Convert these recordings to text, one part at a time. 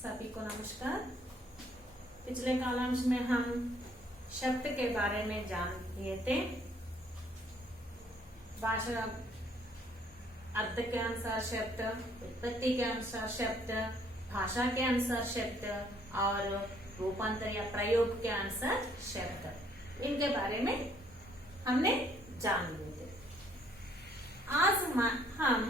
सभी को नमस्कार। पिछले कालांश में हम शब्द के बारे में जान लिए थे। भाषा अर्थ के अनुसार शब्द, उत्पत्ति के अनुसार शब्द, भाषा के अनुसार शब्द और रूपांतर या प्रयोग के अनुसार शब्द, इनके बारे में हमने जान लिए थे। आज हम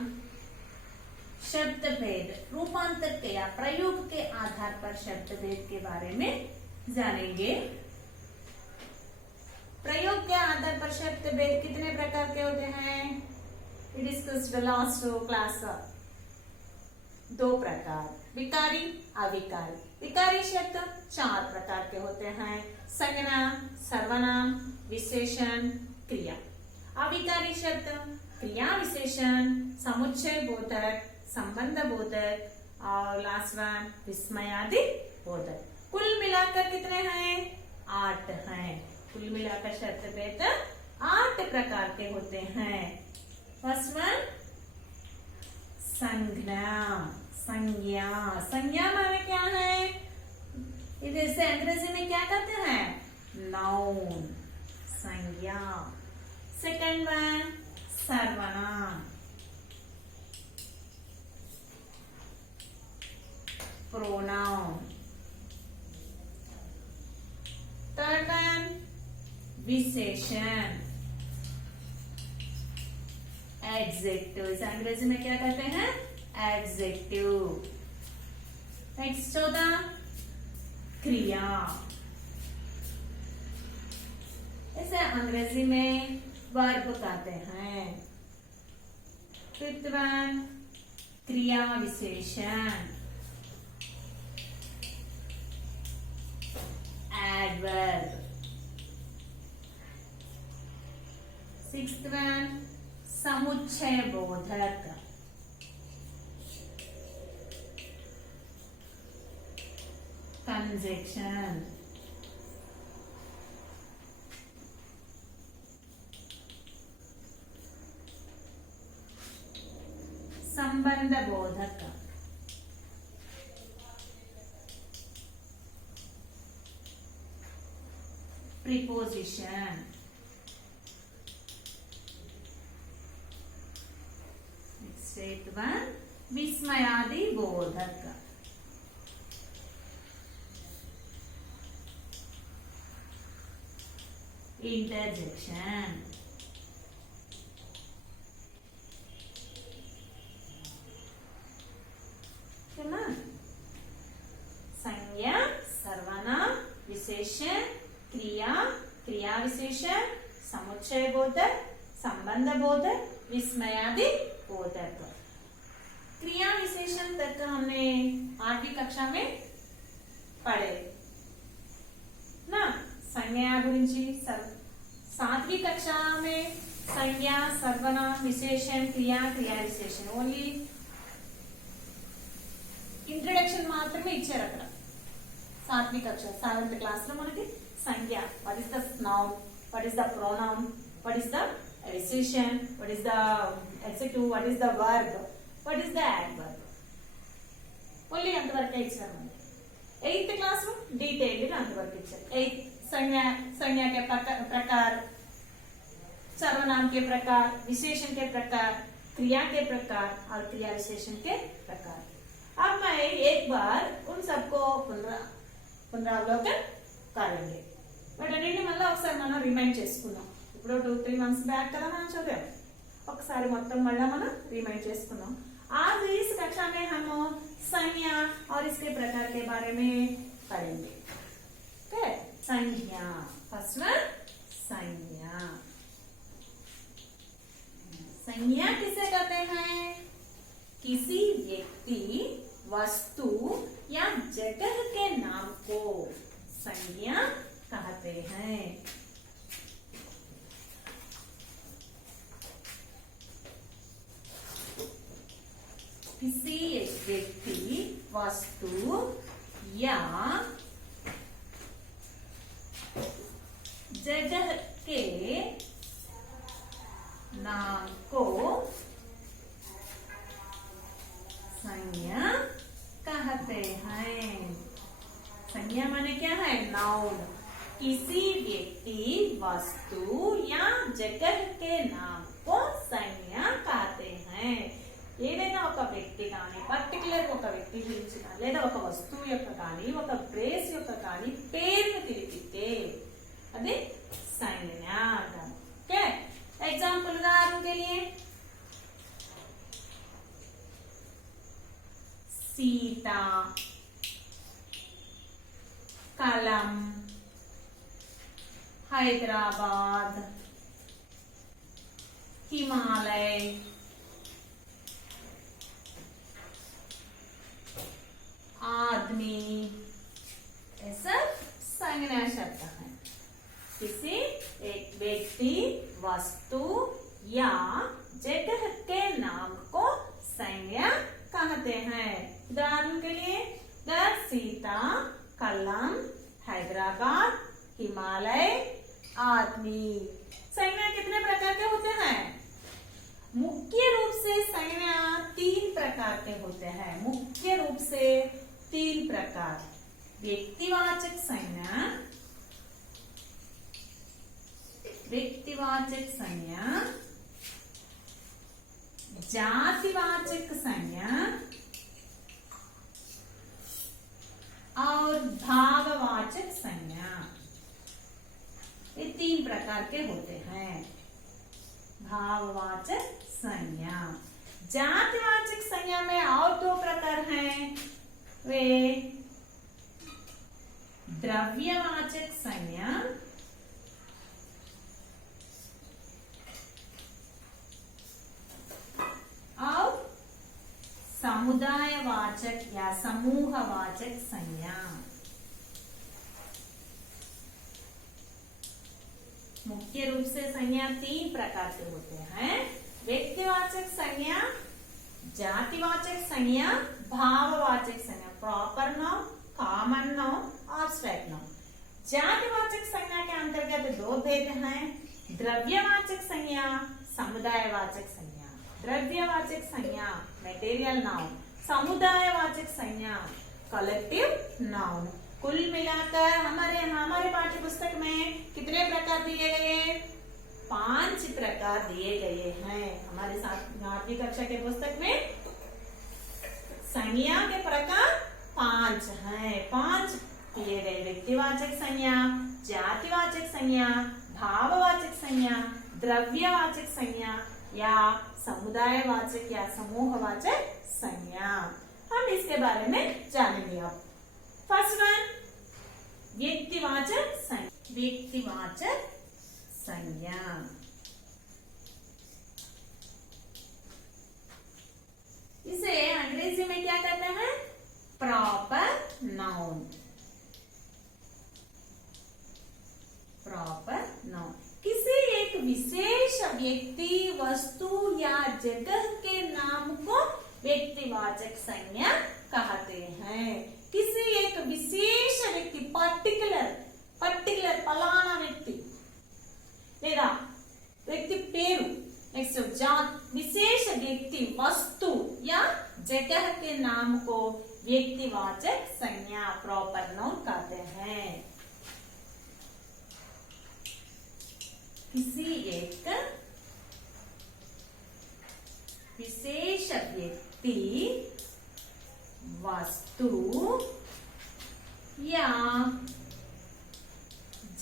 शब्द भेद, रूपांतर के या प्रयोग के आधार पर शब्द भेद के बारे में जानेंगे। प्रयोग के आधार पर शब्द भेद कितने प्रकार के होते हैं? We discussed the last class। 2 प्रकार, विकारी, अविकारी। विकारी शब्द 4 प्रकार के होते हैं: संज्ञा, सर्वनाम, विशेषण, क्रिया। अविकारी शब्द क्रिया विशेषण, समुच्चय बोधक, संबंध बोधक और लास्ट वन विस्मयादि बोधक। कुल मिलाकर कितने हैं? 8 हैं। कुल मिलाकर शब्द भेद 8 प्रकार के होते हैं। फर्स्ट वन संज्ञा। संज्ञा, संज्ञा माने क्या है? इसे अंग्रेजी में क्या कहते हैं? नाउन, संज्ञा। सेकंड वन सर्वनाम, प्रोनाउन। थर्ड वन विशेषण, एडजेक्टिव। इसे अंग्रेजी में क्या कहते हैं? एडजेक्टिव। नेक्स्ट चौथा क्रिया, इसे अंग्रेजी में वर्ब कहते हैं। फिफ्थ वन क्रिया विशेषण, एडवर्ब। सिक्स्थ वन समुच्चय बोधक, कंजंक्शन। संबंध बोधक, प्रीपोजिशन। नेक्स्ट वन विस्मयादि बोधक, इंटरजेक्शन। संज्ञा, सर्वनाम, विशेषण, क्रिया, क्रिया विशेषण, समुच्चय बोधक, संबंध बोधक, विस्मयादि बोधक। क्रिया विशेषण तक हमने 8वीं कक्षा में पढ़े ना। संज्ञा गुరించి 7वीं कक्षा में संज्ञा, सर्वनाम, विशेषण, क्रिया, क्रिया विशेषण ఓన్లీ ఇంట్రడక్షన్ మాత్రమే ఇచ్చారు అక్కడ 7वीं కక్ష 7th క్లాస్ లో మనకి సంజ్ఞ, what is the noun, what is the pronoun, what is the విశేషణ, what is the adjective, what is the verb, what is the adverb, only అంతవరకే ఇచ్చారు మనకి। 8th क्लास में डिटेल अंतवరకు ఇచ్చారు। 8 संज्ञा के प्रकार, सर्वनाम के प्रकार, विशेषण के प्रकार, क्रिया के प्रकार और क्रिया विशेषण के प्रकार। अब मैं एक बार उन सबको పునరావలోకన కरेंगे। వీటన్నిటిని మళ్ళీ ఒకసారి మనం రిమైండ్ చేసుకుందాం। ఇప్పుడు 2-3 मंथ्स బ్యాక్ కదా మనం చదివాం, ఒకసారి మొత్తం మళ్ళీ మనం రిమైండ్ చేసుకుందాం। आज इस कक्षा में हम संज्ञा और इसके प्रकार के बारे में पढ़ेंगे। ओके, संज्ञा। फर्स्ट वन संज्ञा। संज्ञा किसे कहते हैं? किसी व्यक्ति, वस्तु या जगह के नाम को संज्ञा कहते हैं। किसी एक व्यक्ति, वस्तु या जगह के नाम को संज्ञा कहते हैं। संज्ञा माने क्या है? नाउन। किसी व्यक्ति, वस्तु या जगह के नाम को संज्ञा कहते हैं। ఏదైనా ఒక వ్యక్తి కానీ, పర్టికులర్ ఒక వ్యక్తి గురించి కానీ, లేదా ఒక వస్తువు యొక్క కానీ, ఒక ప్లేస్ యొక్క కానీ పేరును తెలిపితే అది సంజ్ఞ అంటారు. ఓకే, एग्जाम्पल उदाहरण के लिए सीता, कलम, हैदराबाद, हिमालय, आदमी, ये सब संज्ञा शब्द है। किसी एक व्यक्ति, वस्तु या जगह के नाम को संज्ञा कहते हैं। उदाहरण के लिए सीता, कलम, हैदराबाद, हिमालय, आदमी। संज्ञा कितने प्रकार के होते हैं? मुख्य रूप से संज्ञा 3 प्रकार के होते हैं। मुख्य रूप से 3 प्रकार: व्यक्तिवाचक संज्ञा, व्यक्तिवाचक संज्ञा, जातिवाचक संज्ञा और भाववाचक संज्ञा। ये 3 प्रकार के होते हैं। भाववाचक संज्ञा। जातिवाचक संज्ञा में और 2 प्रकार हैं। वे द्रव्यवाचक संज्ञा और समुदायवाचक या समूहवाचक संज्ञा। मुख्य रूप से संज्ञा 3 प्रकार के होते हैं: व्यक्तिवाचक संज्ञा, जातिवाचक संज्ञा, भाववाचक संज्ञा। Proper noun, common noun, abstract noun. जातिवाचक संज्ञा के अंतर्गत 2 भेद हैं: द्रव्यवाचक संज्ञा, समुदायवाचक संज्ञा। द्रव्यवाचक संज्ञा मटेरियल नाउन, समुदायवाचक संज्ञा कलेक्टिव नाउन। कुल मिलाकर हमारे पाठ्य पुस्तक में कितने प्रकार दिए गए? 5 प्रकार दिए गए हैं। हमारे साथ 8वीं कक्षा के पुस्तक में संज्ञा के प्रकार 5 हैं। 5 दिए गए: व्यक्तिवाचक संज्ञा, जातिवाचक संज्ञा, भाववाचक संज्ञा, द्रव्यवाचक संज्ञा या समुदायवाचक या समूहवाचक संज्ञा। हम इसके बारे में जानेंगे अब। फर्स्ट वन, व्यक्तिवाचक संज्ञा। व्यक्तिवाचक संज्ञा इसे अंग्रेजी में क्या कहते हैं? Proper noun. प्रॉपर नाउन किसी एक विशेष व्यक्ति, वस्तु या जगह के नाम को व्यक्तिवाचक संज्ञा कहते हैं। किसी एक विशेष व्यक्ति, पर्टिकुलर पलाना व्यक्ति లేదా వ్యక్తి పేరు, నెక్స్ట్ विशेष व्यक्ति, वस्तु या जगह के नाम को व्यक्तिवाचक संज्ञा प्रॉपर नाउन कहते हैं। किसी एक विशेष व्यक्ति, वस्तु या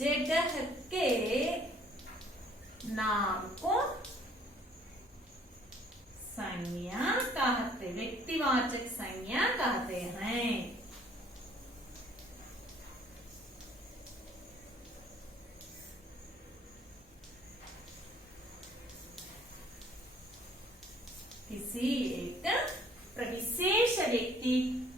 जगह के नाम को संज्ञा कहते, व्यक्तिवाचक संज्ञा कहते हैं। किसी एक विशेष व्यक्ति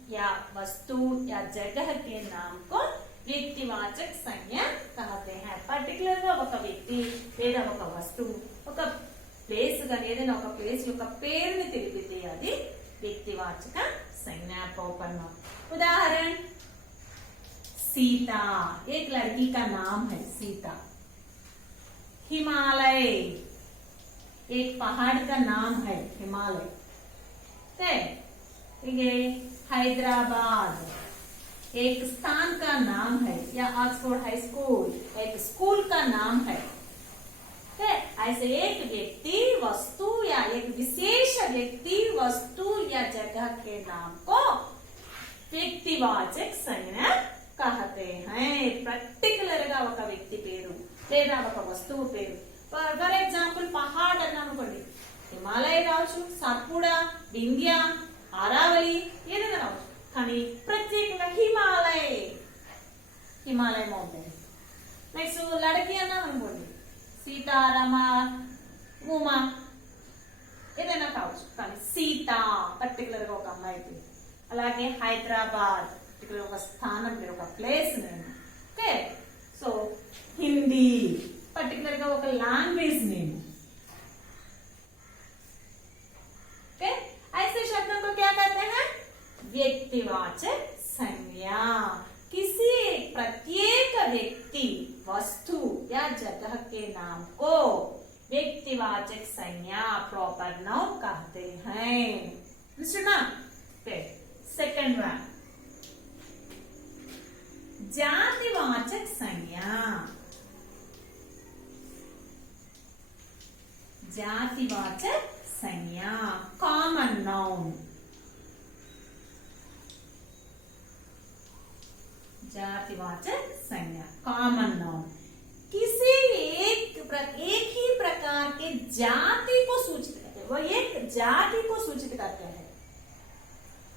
या वस्तु या जगह के नाम को व्यक्तिवाचक संज्ञा कहते हैं। पर्टिकुलर గా ఒక వ్యక్తి లేదా ఒక వస్తువు, ఒక ప్లేస్ గాని ఏదైనా ఒక ప్లేస్ యొక్క పేరుని తెలిపితే అది వ్యక్తివాచక संज्ञा प्रॉपर नाउन। उदाहरण, सीता एक लड़की का नाम है, सीता। हिमालय एक पहाड़ का नाम है, हिमालय। हैदराबाद एक स्थान का नाम है, या ऑक्सफोर्ड हाई स्कूल एक स्कूल का नाम है। ऐसे एक व्यक्ति वस्तु या एक विशेष व्यक्ति वस्तु या जगह के नाम को व्यक्तिवाचक संज्ञा कहते हैं। पर्टिकुलर గా ఒక వ్యక్తి పేరు లేదా ఒక వస్తువు పేరు. ఫర్ ఎగ్జాంపుల్ పహాడ్ అన్నాం అనుకోండి, హిమాలయ రావచ్చు, సత్పుడా, వింధ్య, అరావళి ఏదైనా రావచ్చు. కానీ ప్రత్యేకంగా హిమాలయ మౌంటైన్. నెక్స్ట్ లడకి అన్నాం అనుకోండి, సీతారామ, ఉమా ఏదైనా కావచ్చు. కానీ సీత పర్టికులర్ గా ఒక అమ్మాయి పేరు. అలాగే హైదరాబాద్ పర్టికులర్ ఒక స్థానం పేరు, ఒక place name. Okay, so Hindi particular గా ఒక లాంగ్వేజ్ నేమ్. ओके, ऐसे शब्दों को क्या कहते हैं? व्यक्तिवाचक संज्ञा. किसी प्रत्येक व्यक्ति वस्तु या जगह के नाम को व्यक्तिवाचक संज्ञा प्रॉपर नाउन कहते हैं. सुना? सेकंड वन, जातिवाचक संज्ञा. जातिवाचक संज्ञा कॉमन नाउन. जातिवाचक संज्ञा कॉमन नाउन किसी एक ही प्रकार के जाति को सूचित करते हैं. वो एक जाति को सूचित करते हैं.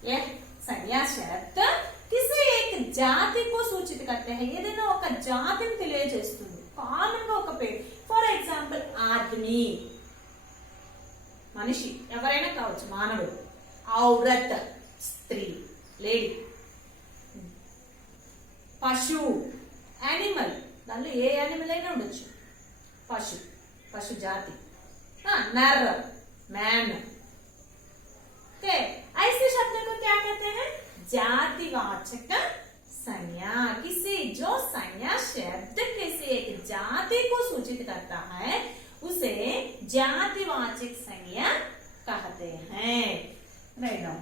यह संज्ञा शब्द किसी एक जाति को सूचित करते हैं. ఏదైనా ఒక జాతిని తెలియజేస్తుంది. కామన్ గా ఒక పేరు. ఫర్ ఎగ్జాంపుల్ ఆద్మీ మనిషి, ఎవరైనా కావచ్చు, మానవుడు. ఔరత్ స్త్రీ, లేడీ. పశు యానిమల్, దానిలో ఏ యానిమల్ అయినా ఉండొచ్చు. పశు జాతి. नर मैन. ऐसे शब्द को क्या कहते हैं? जातिवाचक संज्ञा. किसी जो संज्ञा शब्द किसी एक जाति को सूचित करता है उसे जातिवाचक संज्ञा कहते हैं. राइट नाउ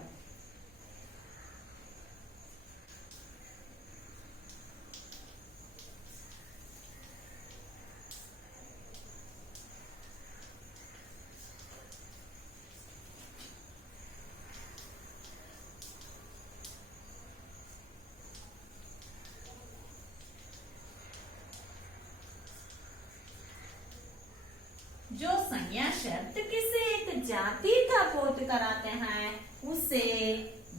जो संज्ञा शब्द किसी एक जाति का बोध कराते हैं उसे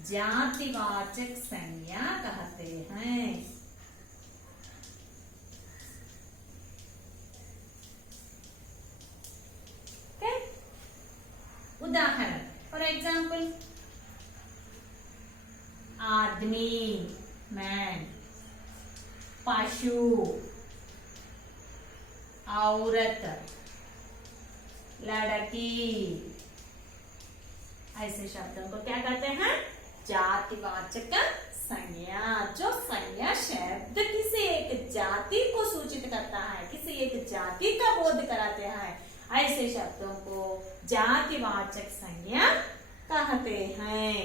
जातिवाचक संज्ञा कहते हैं. okay? उदाहरण, फॉर एग्जाम्पल आदमी मैन, पशु औरत, लड़की. ऐसे शब्दों को क्या कहते हैं? जातिवाचक संज्ञा. जो संज्ञा शब्द किसी एक जाति को सूचित करता है, किसी एक जाति का बोध कराते हैं, ऐसे शब्दों को जातिवाचक संज्ञा कहते हैं.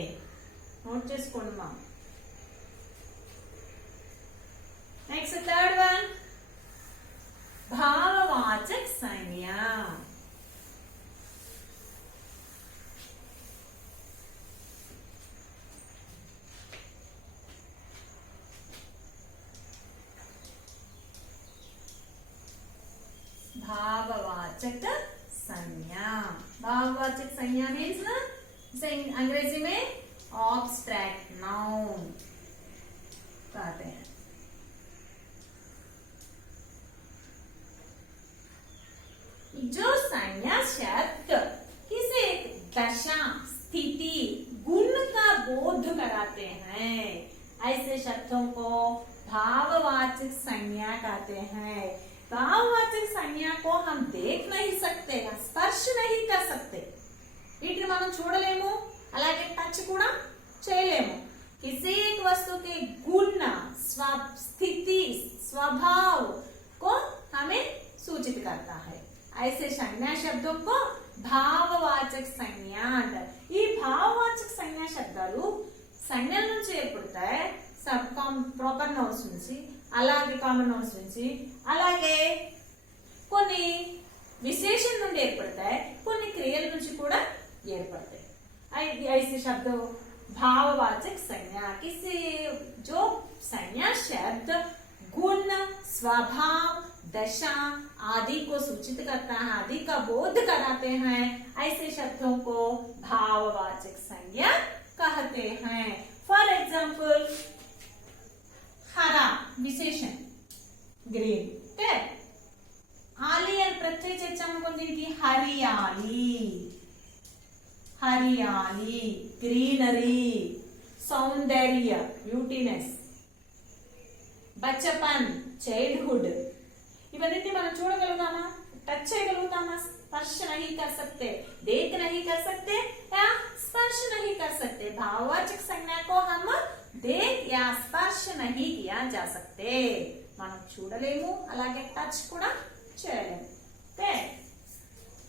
नोट చేసుకోండి మా. नेक्स्ट थर्ड वन, भाववाचक संज्ञा. भाववाचक संज्ञा. भाववाचक संज्ञा मीन्स ना, इसे अंग्रेजी में ऑब्स्ट्रैक्ट नाउन कहते हैं. जो संज्ञा शब्द किसी एक दशा, स्थिति, गुण का बोध कराते हैं, ऐसे शब्दों को भाववाचक संज्ञा कहते हैं. भाववाचक संज्ञा को हम देख नहीं सकते, स्पर्श नहीं कर सकते. వీటిని మనం చూడలేము, అలాగే టచ్ కూడా చేయలేము. किसी एक वस्तु के गुण, स्थिति, स्वभाव को हमें सूचित करता है. ऐसे संज्ञा शब्दों को భావవాచక సంజ్ఞ అంటారు. ఈ భావవాచక సంజ్ఞా శబ్దాలు సంజ్ఞల నుంచి ఏర్పడతాయి. ప్రాపర్ నౌన్స్ నుంచి అలాగే కామన్ నౌన్స్ నుంచి అలాగే కొన్ని విశేషణ నుండి ఏర్పడతాయి, కొన్ని క్రియల నుంచి కూడా ఏర్పడతాయి. ऐसे शब्दों भाववाचक संज्ञा किसी जो संज्ञा शब्द गुण स्वभाव दशा आदि को सूचित करता है, आदि का बोध कराते हैं, ऐसे शब्दों को भाववाचक संज्ञा कहते हैं. फॉर एग्जाम्पल हरा विशेषण ग्रीन, आली అని ప్రత్యయ చేర్చామనుకోండి దీనికి హరియాలి, हरियाली, ग्रीनरी, सौंदर्य, ब्यूटीनेस, बच्चपन, चाइल्डहुड. इवన్నీ మనం చూడగలుగుతామా, टच చేయగలుగుతామా? स्पर्श नहीं कर सकते, देख नहीं कर सकते या स्पर्श नहीं कर सकते. भाववाचक संज्ञा को हम देख या स्पर्श नहीं किया जा सकते. మనం చూడలేము, అలాగే టచ్ కూడా చేయలేము. ఓకే,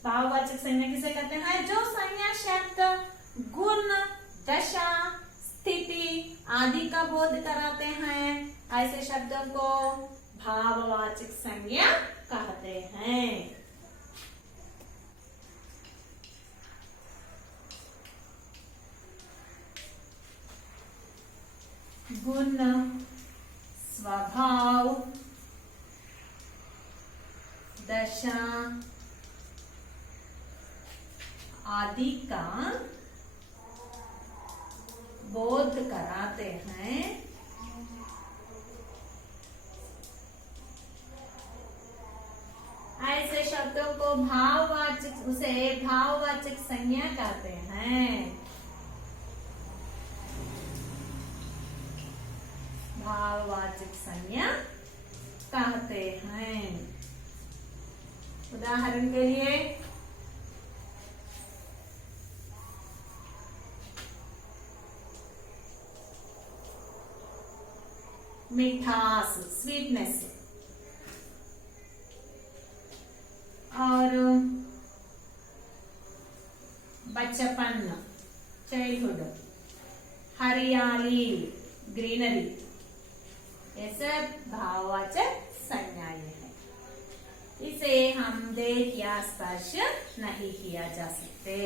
भाववाचक संज्ञा किसे कहते हैं? जो संज्ञा शब्द गुण दशा स्थिति आदि का बोध कराते हैं, ऐसे शब्दों को भाववाचक संज्ञा कहते हैं. गुण स्वभाव दशा आदि का बोध कराते हैं, ऐसे शब्दों को भाववाचक संज्ञा कहते हैं. भाववाचक संज्ञा कहते हैं. उदाहरण के लिए मिठास, स्वीटनेस, और बच्चपन, चाइल्डहुड, हरियाली, ग्रीनरी, ये सब भाववाचक संज्ञाएं हैं. इसे हम देख या स्पर्श नहीं किया जा सकते.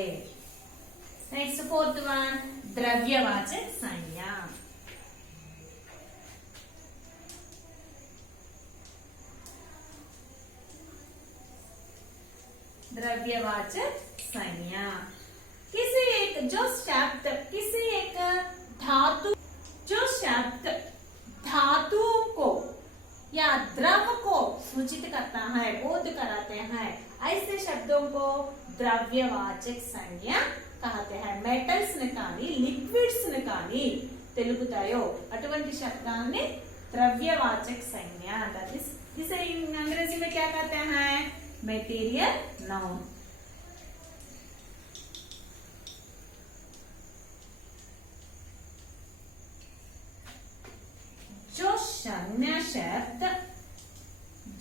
नेक्स्ट फोर्थ वन, द्रव्यवाचक संज्ञा. द्रव्यवाचक संज्ञा किसी एक धातु, जो शब्द धातु को या द्रव को सूचित करता है, बोध कराते हैं, ऐसे शब्दों को द्रव्यवाचक संज्ञा कहते हैं. मेटल्स ने కానీ లిక్విడ్స్ ని కానీ తెలుపుతాయో అటువంటి శబ్దాన్ని द्रव्यवाचक संज्ञा अंటారు. इसे अंग्रेजी में क्या कहते हैं? Material noun.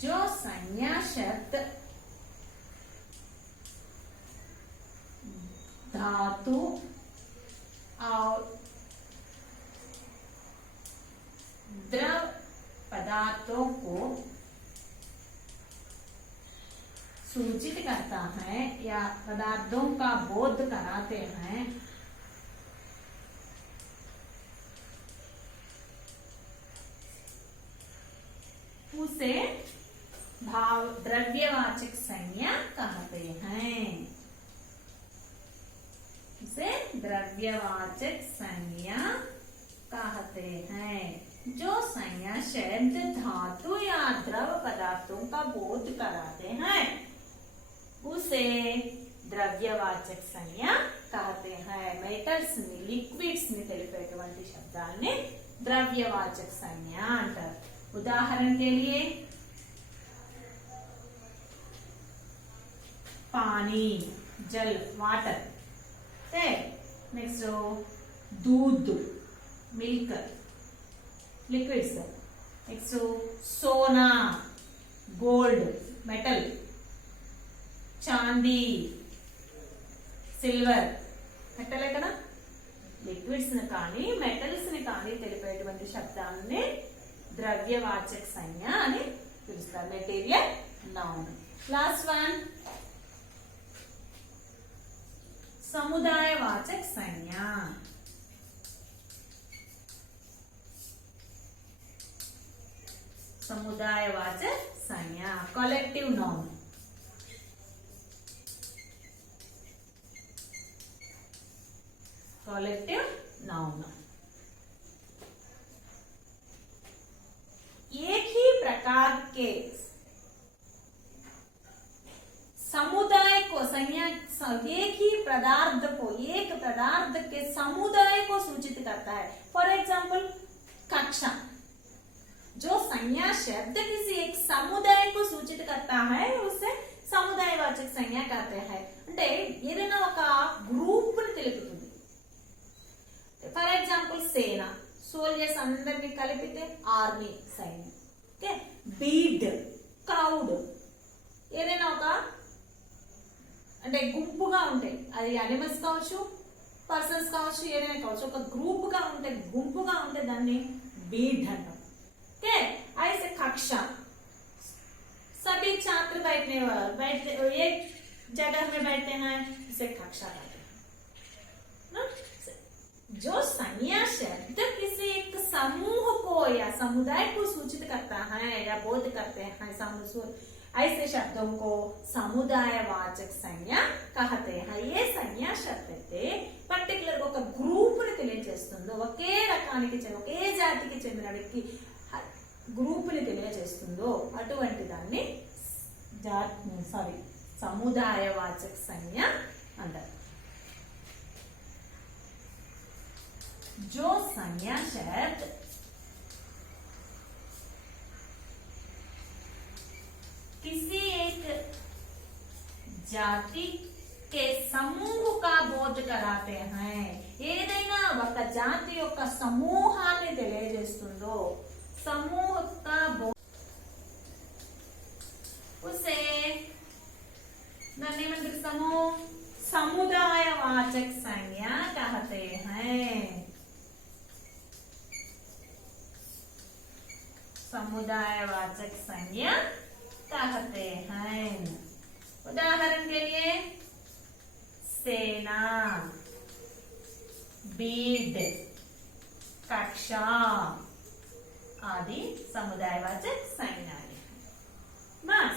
जो संज्ञा शब्द धातु और द्रव पदार्थों को सूचित करता है या पदार्थों का बोध कराते हैं, उसे द्रव्यवाचक संज्ञा कहते हैं. उसे द्रव्यवाचक संज्ञा कहते हैं. जो संज्ञा शब्द धातु या द्रव पदार्थों का बोध कराते हैं, उसे द्रव्यवाचक संज्ञा कहते हैं. मेटल्स ని లిక్విడ్స్ ని తెలిపేటువంటి శబ్దాన్ని द्रव्यवाचक संज्ञा अंటారు. उदाहरण के लिए पानी, जल, वाटर. नेक्स्ट दूध, मिल्क, लिक्विड्स. नेक्स्ट सोना, गोल्ड, मेटल, चांदी, सिल्वर, मेटल है కదా. లిక్విడ్స్ ని కానీ మెటల్స్ ని కానీ తెలిపేటువంటి శబ్దాన్ని ద్రవ్యవాచక సంజ్ఞ అని పిలుస్తారు. Material noun. లాస్ట్ వన్ సముదాయవాచక సంజ్ఞ. समुदायवाचक संज्ञा कलेक्टिव नाउन. कलेक्टिव नाउन एक ही प्रकार के समुदाय को संज्ञा, एक ही पदार्थ को, एक पदार्थ के समुदाय को सूचित करता है. फॉर एग्जाम्पल कक्षा, जो संज्ञा शब्द किसी एक समुदाय को सूचित करता है उसे समुदायवाचक संज्ञा कहते हैं. అంటే ఏదైనా ఒక గ్రూప్ ని తెలుపుతుంది. ఫర్ ఎగ్జాంపుల్ సేన, సోల్జర్స్ అందరినీ కలిపితే ఆర్మీ, సైన్యం. ఓకే, బీడ్ క్రౌడ్, ఏదైనా ఒక అంటే గుంపుగా ఉంటాయి, అది అనిమల్స్ కావచ్చు, పర్సన్స్ కావచ్చు, ఏదైనా కావచ్చు, ఒక గ్రూప్ గా ఉంటే, గుంపుగా ఉంటే దాన్ని బీడ్ అంటాం. ऐसे कक्षा, सभी छात्र बैठने एक जगह में बैठते हैं, इसे कक्षा कहते हैं. जो संज्ञा शब्द किसी एक समूह को या समुदाय को सूचित करता है या बोध करते हैं, ऐसे शब्दों को समुदायवाचक संज्ञा कहते हैं. ये संज्ञा शब्द పర్టికులర్ ఒక గ్రూప్ ని తెలియజేస్తుందో, ఒకే రకానికి చెందిన, ఒకే జాతికి చెందిన వ్యక్తి గ్రూప్ ని తెలియజేస్తుందో అటువంటి దాన్ని సముదాయవాచక సంజ్ఞ అంటారు. जो संज्ञा शब्द किसी एक जाति के समूह का बोध कराते हैं, ఏదైనా ఒక జాతి యొక్క సమూహాన్ని తెలియజేస్తుందో, समूह का बोध, उसे समूह समुदायवाचक संज्ञा कहते हैं. समुदायवाचक संज्ञा कहते हैं. उदाहरण के लिए सेना, बीड, कक्षा आदि समुदायवाचक संज्ञाएं.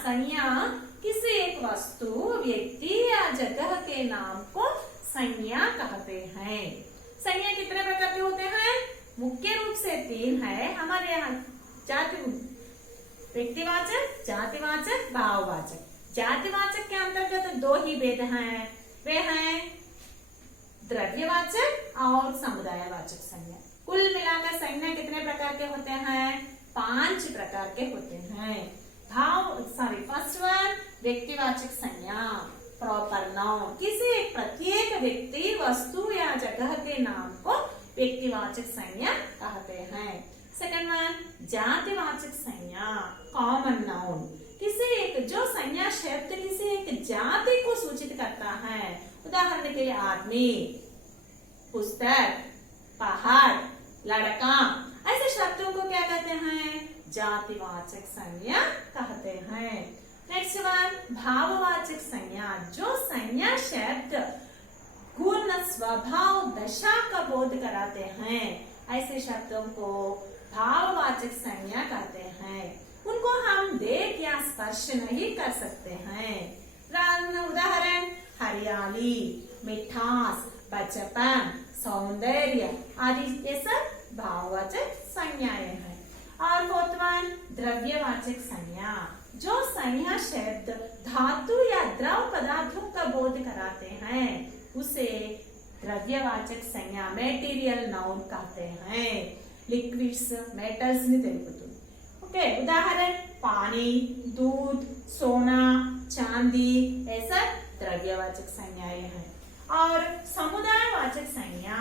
संज्ञा किसी एक वस्तु, व्यक्ति या जगह के नाम को संज्ञा कहते हैं. संज्ञा कितने प्रकार के होते हैं? मुख्य रूप से 3 है हमारे यहाँ. जाति, व्यक्तिवाचक, जातिवाचक, भाववाचक. जातिवाचक के अंतर्गत 2 ही भेद हैं, वे हैं द्रव्यवाचक और समुदायवाचक संज्ञा. कुल मिलाकर संज्ञा कितने प्रकार के होते हैं? 5 प्रकार के होते हैं. फर्स्ट वन व्यक्तिवाचक संज्ञा, प्रॉपर नाउन, किसी एक प्रत्येक व्यक्ति, वस्तु या जगह के नाम को व्यक्तिवाचक संज्ञा कहते हैं. सेकंड वन जातिवाचक संज्ञा, कॉमन नाउन, किसी एक, जो संज्ञा शब्द किसी एक जाति को सूचित करता है. उदाहरण के लिए आदमी, पुस्तक, पहाड़, लड़का, ऐसे शब्दों को क्या कहते हैं? जातिवाचक संज्ञा कहते हैं. नेक्स्ट वन भाववाचक संज्ञा, जो संज्ञा शब्द गुण, स्वभाव, दशा का बोध कराते हैं, ऐसे शब्दों को भाववाचक संज्ञा कहते हैं. उनको हम देख या स्पर्श नहीं कर सकते हैं. उदाहरण हरियाली, मिठास, बचपन, सौंदर्य आदि ये सब भाववाचक संज्ञाएं हैं. और फोर्थ वन द्रव्यवाचक संज्ञा, जो संज्ञा शब्द धातु या द्रव पदार्थों का बोध कराते हैं, उसे द्रव्यवाचक संज्ञा, मेटीरियल नाउन कहते हैं. लिक्विड्स, मेटल्स नि तेलुपुतुंदी. ओके, उदाहरण पानी, दूध, सोना, चांदी, ऐसा द्रव्यवाचक संज्ञाएं हैं. और समुदायवाचक संज्ञा,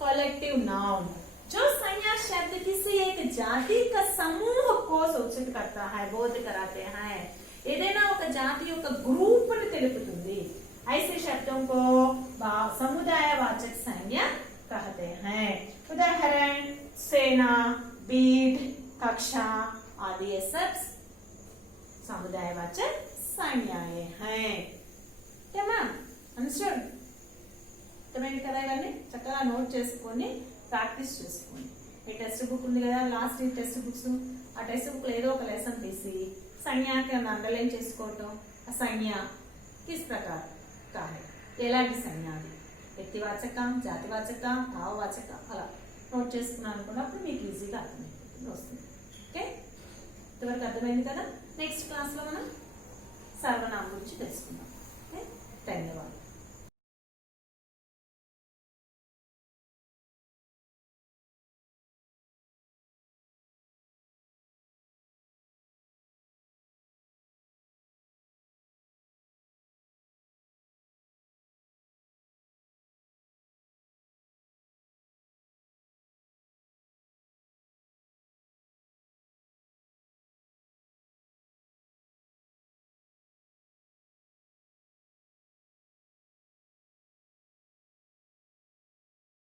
कलेक्टिव नाउन, जो संज्ञा शब्द किसी एक जाति का समूह को सूचित करता है, बोध कराते हैं, ఏదైనా ఒక జాతి యొక్క గ్రూప్ ని తెలుపుతుంది. ऐसे शब्दों को समुदायवाचक संज्ञा कहते हैं। उदाहरण सेना, बीट, कक्षा आदि ये सब समुदायवाचक संज्ञाएं हैं। क्या मैम अंडरस्टूड? అర్థమైంది కదా? ఇవన్నీ చక్కగా నోట్ చేసుకొని ప్రాక్టీస్ చేసుకోండి. ఈ టెక్స్ట్ బుక్ ఉంది కదా, లాస్ట్ ఈ టెక్స్ట్ బుక్స్, ఆ టెక్స్ట్ బుక్ ఏదో ఒక లెసన్ తీసి సంజ్ఞాకి అండర్లైన్ చేసుకోవటం. ఆ సంజ్ఞ किस प्रकार का है, ఎలాంటి సంజ్ఞ అది, వ్యక్తివాచక, జాతివాచక, భావవాచక, అలా నోట్ చేసుకున్నాను అనుకున్నప్పుడు మీకు ఈజీగా అర్థమైపోతుంది, వస్తుంది. ఓకే, ఇంతవరకు అర్థమైంది కదా? నెక్స్ట్ క్లాస్లో మనం సర్వనామం గురించి తెలుసుకుందాం. ఓకే, ధన్యవాదాలు.